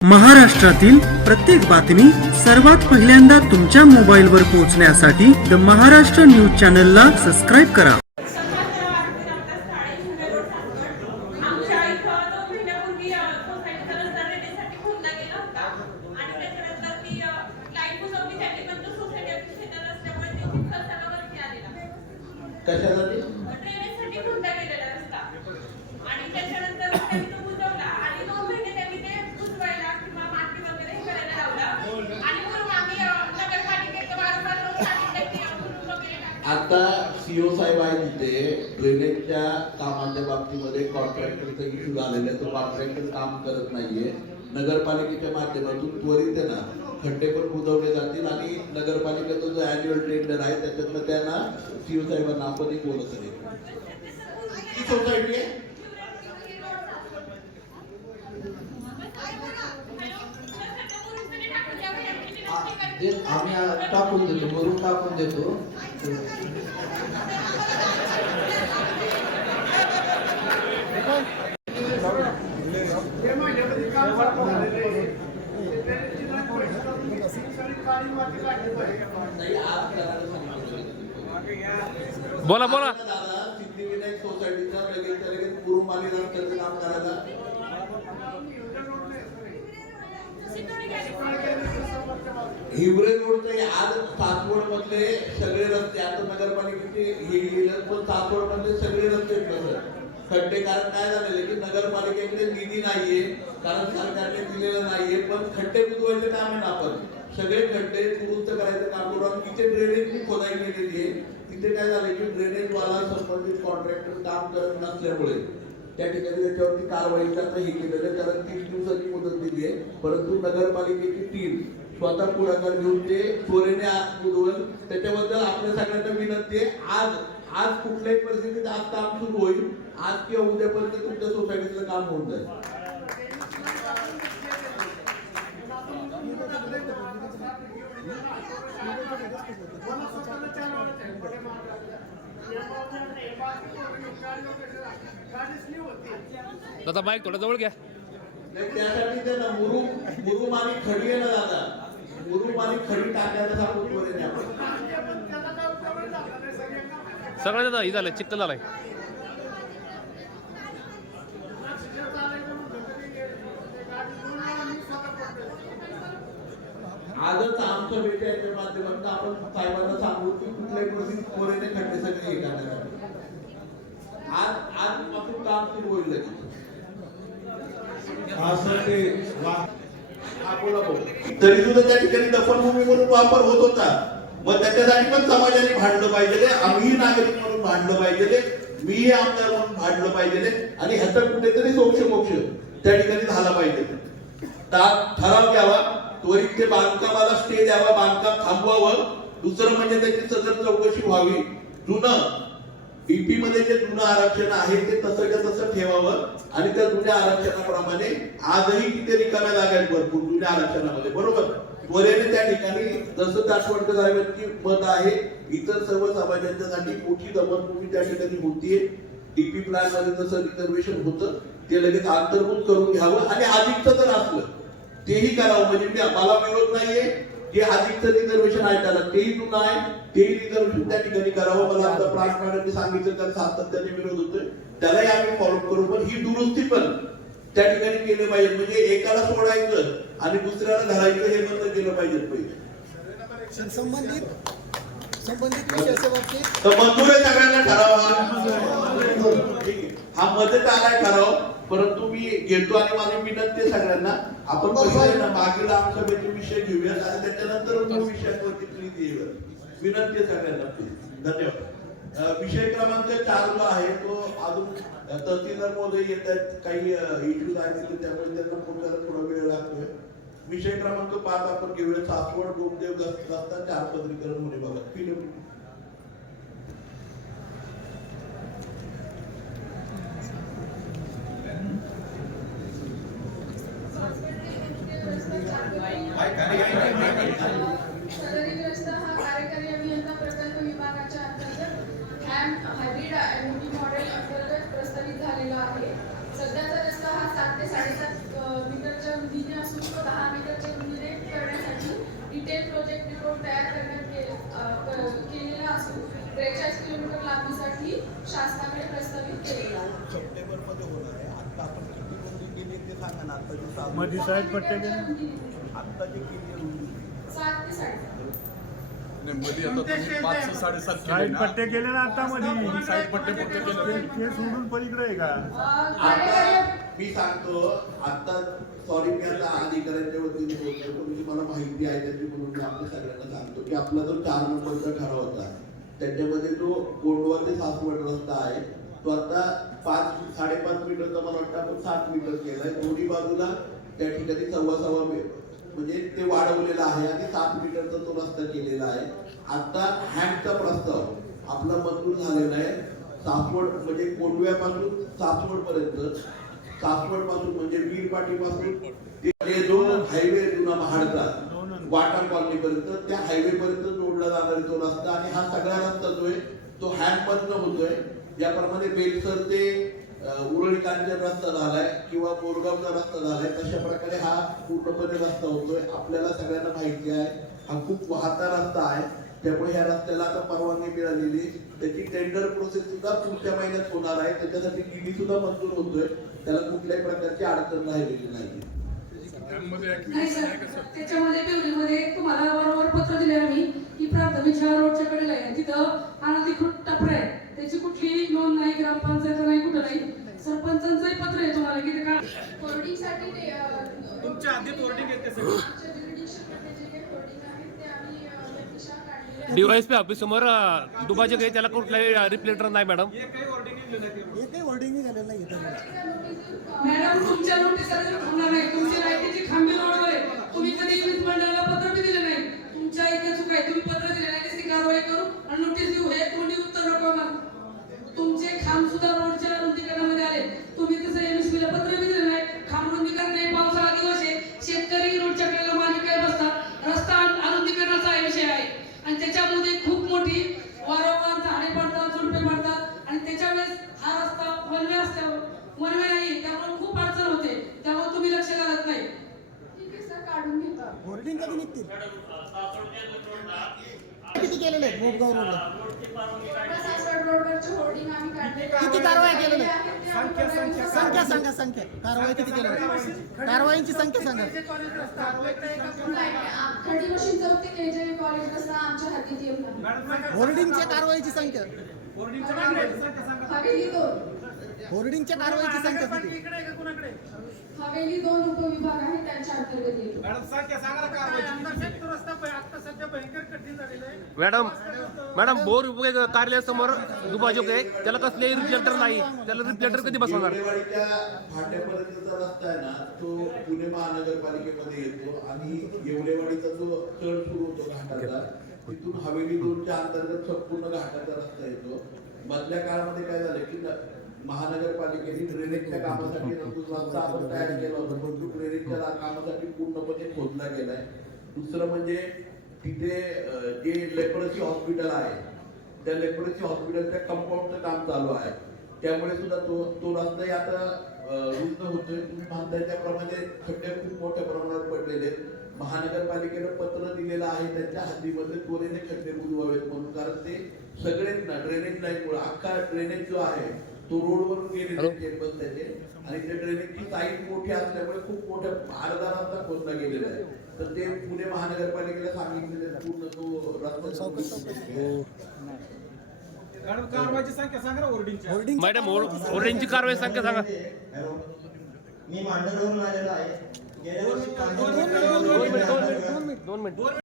महाराष्ट्रातील प्रत्येक बातमी सर्वात पहिल्यांदा तुमच्या मोबाईलवर पोहोचण्यासाठी द महाराष्ट्र न्यूज चॅनलला सबस्क्राईब करा. कशासाठी? ट्रेनेसाठी खुंटा गेलेला रस्ता आणि त्याच्यानंतर त्यांनी तो बुजवला आणि 2 महिने त्यांनी ते बुजवायला किंवा माती वगैरे हे करायला लावलं आणि म्हणून आम्ही नगरपालिकेचं वारंवार रोज सांगितलं की आपण वगैरे आता सीओ साहेब आहे तिथे ड्रेनेजच्या कामाच्या बाबतीमध्ये कॉन्ट्रॅक्टरचा इश्यू झालेला आहे. तो कॉन्ट्रॅक्टर काम करत नाहीये. नगरपालिकेच्या माध्यमातून त्वरित आहे ना खड्डे पण बुजवले जातील आणि नगरपालिकेचा जो अॅन्युअल टेंडर आहे त्याच्यातनं त्यांना सीओ साहेबांना आपणही बोलत नाही. ही सोसायटी आहे आम्ही टाकून देतो, भरून टाकून देतो. बोला बोला. सिद्धिविनायक सोसायटीचा लगेच पूर्व मालिकांचं काम करायला हिवरे रोडचे आज सासवड मधले सगळे रस्ते आता नगरपालिकेचे हे पण सासवड मधले सगळे रस्ते खड्डे. कारण काय झालेले की नगरपालिकेकडे निधी नाहीये, कारण सरकारने दिलेलं नाहीये. पण खड्डे बुजवायचे काम आहे ना आपण सगळे खड्डे दुरुस्त करायचं काम करू. आणि तिथे ड्रेनेजची खोदाई केलेली आहे. तिथे काय झालं की ड्रेनेज वाला संबंधित कॉन्ट्रॅक्टर काम करत नसल्यामुळे त्या ठिकाणी त्याच्यावरती कारवाईचा हे केलेलं आहे. कारण 30 दिवसाची मुदत दिली आहे. परंतु नगरपालिकेची टीम स्वतः पुढाकार घेऊन ते त्वरेने बुजवल. त्याच्याबद्दल आपल्या सगळ्यांना विनंती आहे, आज कुठल्याही परिस्थितीत आज काम सुरू होईल. आज किंवा उद्यापर्यंत तुमच्या सोसायटीचं काम होऊन जाईल. दादा माईक थोडा जवळ घ्या. त्यासाठी ते ना मुरुम आणि खडी आहे ना दादा, मुरुम आणि खडी टाकायला सांगतो त्वरेने आपण. सगळं दादा हे झालंय, चित्त झालाय. आजच आमच्या भेटीच्या माध्यमातून आपण साहेबांना सांगू की कुठल्याही परिस्थितीत त्वरेने खड्डे सगळे हे करण्यात आजपासून काम सुरू होईल. तरी सुद्धा त्या ठिकाणी दफनभूमी म्हणून वापर होत होता. मग त्याच्यासाठी पण समाजाने भांडलं पाहिजे, आम्ही नागरिक म्हणून भांडलं पाहिजे, मी आमदार म्हणून भांडलं पाहिजे आणि ह्याचा कुठेतरी मोक्ष त्या ठिकाणी झाला पाहिजे. ठराव घ्यावा, त्वरित ते बांधकामाला स्टे द्यावा, बांधकाम थांबवावं. दुसरं म्हणजे त्याची सदर चौकशी व्हावी. जुनं बीपी मध्ये जे जुनं आरक्षण आहे ते तसं ठेवावं आणि त्या जुन्या आरक्षणाप्रमाणे आजही तिथे रिकाम्या जागा आहेत भरपूर जुन्या आरक्षणामध्ये, बरोबर. त्वरेने त्या ठिकाणी जसं दासवडकर साहेबांची मत आहे, इतर सर्व समाजांच्यासाठी मोठी दमनभूमी त्या ठिकाणी होतीये. डीपी प्लॅन मध्ये जसं रिझर्वेशन होतं ते लगेच अंतर्भूत करून घ्यावं आणि अधिकचं जर असलं तेही करावं. म्हणजे मला विरोध नाहीये, जे अधिकचं रिझर्वेशन आहे त्याला तेही जुनं आहे तेही रिझर्वेशन त्या ठिकाणी करावं. मला आता प्राण मॅडमने सांगितलं तर सातत्याने विरोध होतोय, त्यालाही आम्ही फॉलो करू. पण ही दुरुस्ती पण त्या ठिकाणी केली पाहिजे. म्हणजे एकाला सोडायचं आणि दुसऱ्याला धरायचं हे बंद केलं पाहिजे पहिले. संबंधित विषयाच्या बाबतीत तर मंजूर आहे सगळ्यांना ठरावा. हा मदत आलाय ठराव, परंतु मी घेतो आणि माझी विनंती आहे सगळ्यांना आपण मागील आमसभेचे विषय घेऊयात आणि त्याच्यानंतर विषयांवरती प्लीज येऊया. विनंती आहे सगळ्यांना प्लीज. धन्यवाद. विषय क्रमांक 4 जो आहे तो अजून तहसीलदार महोदय येत आहेत, काही इश्यूज आहेत त्यामुळे त्यांना पोहोचायला थोडा वेळ लागतोय. विषय क्रमांक 5 आपण घेऊया. सासवड डोमदेव रस्ता 4 पदरीकरण होणे बाबत PWD. सदरील रस्ता हा कार्यकारी अभियंता प्रकल्प विभागाच्या अंतर्गत हायब्रिड एन्युटी मॉडेल अंतर्गत प्रस्तावित झालेला आहे. सध्याचा रस्ता हा 7 ते 7.5 मीटरच्या रुंदीने असून सप्टेंबरमध्ये होणार आहे. आता आपण किती कोटी केली ते सांगा ना. आता जे चालू मध्ये साईड पट्टे गेले आता जे केली आहे 7 ते 7:30. मध्ये आता तुम्ही 5 ते 7.5 केले साईड ना. पट्टे केले ना आता मध्ये साईड पट्टे फक्त केले. ते सोडून पलीकडे आहे का? आता मी सांगतो, आता सॉरी मी आता अधिकाऱ्यांच्या वतीने बोलतोय, पण जी मला माहिती आहे त्याची म्हणून मी आपल्या सगळ्यांना सांगतो की आपला जो 4 नंबरचा ठराव होता त्याच्यामध्ये जो कोंडवा ते सासवड रस्ता आहे तो आता 5-5.5 मीटरचा मला वाटतं आपण 7 मीटर केलाय. दोन्ही बाजूला त्या ठिकाणी 1.25 मीटर म्हणजे ते वाढवलेलं आहे आणि 7 मीटरचा तो रस्ता केलेला आहे. आता हँडचा प्रस्ताव आपला मंजूर झालेला आहे. सासवड म्हणजे कोंडव्यापासून सासवड पर्यंत, सासवड पासून म्हणजे वीरपाटी पासून ते जो हायवे जुना महाडचा वाटा कॉलनी पर्यंत त्या हायवे पर्यंत जोडला जाणारा तो रस्ता आणि हा सगळा रस्ता जो आहे तो हँडमधनं होतोय. ज्याप्रमाणे बेलसर ते उरळी कांचन रस्ता झालाय किंवा बोरगावचा रस्ता झालाय तशा प्रकारे हा पूर्णपणे रस्ता होतोय. आपल्याला सगळ्यांना माहिती आहे हा खूप वाहता रस्ता आहे. त्यामुळे ह्या रस्त्याला आता परवानगी मिळालेली, त्याची टेंडर प्रोसेस सुद्धा पुढच्या महिन्यात होणार आहे. त्याच्यासाठी निधी सुद्धा मंजूर होतोय. त्याला कुठल्याही प्रकारची अडचण राहिलेली नाही. नाही सर, त्याच्यामध्ये पिवळीमध्ये तुम्हाला बरोबर पत्र दिले आम्ही की प्राथमिक शाळा रोडच्या कडेला आहे, तिथं अनधिकृत टपरा आहे, त्याची कुठलीही नोंद नाही, ग्रामपंचायत नाही, कुठं नाही. सरपंचांचंही पत्र आहे तुम्हाला की ते का होर्डिंगसाठी ते तुमच्या आधी होर्डिंग येते सगळं. आमच्या जुरिडिक्शनमध्ये जे काही होर्डिंग आहेत ते आम्ही व्यक्तिशः काढलेले आहेत. डीवायएसपी ऑफिस समोर दुभाजक आहे, त्याला कुठलाही रिप्लेटर नाही मॅडम. एकही होर्डिंग झालेलं नाही इथं. मॅडम तुमच्या नोटीसला होणार नाही. तुमची लाईटीची खांबी रोडवर आहे, तुम्ही कधी वीज मंडळाला पत्र बी दिले नाही. तुमच्या इथे चूक आहे, तुम्ही पत्र दिले नाही, त्याची कारवाई करू आणि नोटीस देऊ. हे कोणी उत्तर नको मग. तुमचे खांब सुद्धा रोडच्या रुंदीकरणामध्ये आले, तुम्ही तसं एमएसबीला पत्र बी दिले नाही. खांब रुंदीकरण नाही, पावसाळा दिवस आहे, शेतकरी रोडच्या कडेला मागे काय बसतात. रस्ता अरुंदीकरणाचा हा विषय आहे आणि त्याच्यामध्ये खूप मोठी वारंवार झाडे पडतात, झुडपे पडतात आणि त्याच्या वेळेस हा रस्ता वनवे असल्यावर वनवे नाही, त्यामुळे खूप अडचण होते. त्यामुळे तुम्ही लक्ष घालत नाही. ठीक आहे सर, काढून घेतो. होर्डिंग कधी निघतील? किती केलेले आहेत मोठगाव रोडला? सासवड रोडवरचे होर्डिंग आम्ही काढले. किती कारवाई केलेली आहे? आहेत ते आम्ही बघायला संख्या सांगा, संख्या कारवाई किती केली? कारवाईची संख्या सांगा. खडी मशीन चौक ते केजे कॉलेज रस्ता आमच्या हातीत येऊ लागला. होर्डिंगच्या कारवाईची संख्या, हवेली 2 होर्डिंगच्या कारवाईची संख्या किती? हवेली 2 उपविभाग आहेत त्यांच्या अंतर्गत येतो. मॅडम बोर कार्यालयासमोर दुभाजक आहे, त्याला कसलेही रिप्लेटर नाही, त्याला रिप्लेटर कधी बसवणार? येवलेवाडीच्या फाट्यापर्यंतचा रस्ता आहे ना तो पुणे महानगरपालिकेमध्ये येतो आणि येवलेवाडीचा जो चढ सुरू होतो घाटाचा तिथून हवेली 2च्या अंतर्गत संपूर्ण घाटाचा रस्ता येतो. मधल्या काळामध्ये काय झालं की महानगरपालिकेने ड्रेनेजच्या कामासाठी रस्ता आपण तयार केला होता, पण तो ड्रेनेजच्या कामासाठी पूर्णपणे खोदला गेलाय. दुसरं म्हणजे तिथे जे लेप्रोसी हॉस्पिटल आहे त्या लेप्रोसी हॉस्पिटलच्या कंपाऊंडचं काम चालू आहे. त्यामुळे सुद्धा तो रस्ताही आता रुंद होतोय. तुम्ही म्हणताय त्याप्रमाणे खड्डे खूप मोठ्या प्रमाणात पडलेले आहेत. महानगरपालिकेनं पत्र दिलेलं आहे त्यांच्या हद्दीमध्ये त्वरेने खड्डे बुजवावेत म्हणून, कारण ते सगळेच ना ड्रेनेज लाईनमुळे अख्खा ड्रेनेज जो आहे तो रोडवरून गेलेले चेंबर त्याचे आणि त्या ड्रेनेजची साईज मोठी असल्यामुळे खूप मोठ्या अर्धा रस्ता खोदला गेलेला आहे. तर ते पुणे महानगरपालिकेला सांगितलेले पूर्ण तो रस्ता कारवाईची संख्या सांगा. होर्डिंग मॅडम होर्डिंगची कारवाई संख्या सांगा. मी मांडवरून आलेलो आहे. गेल्या वर्षी 2 मिनिट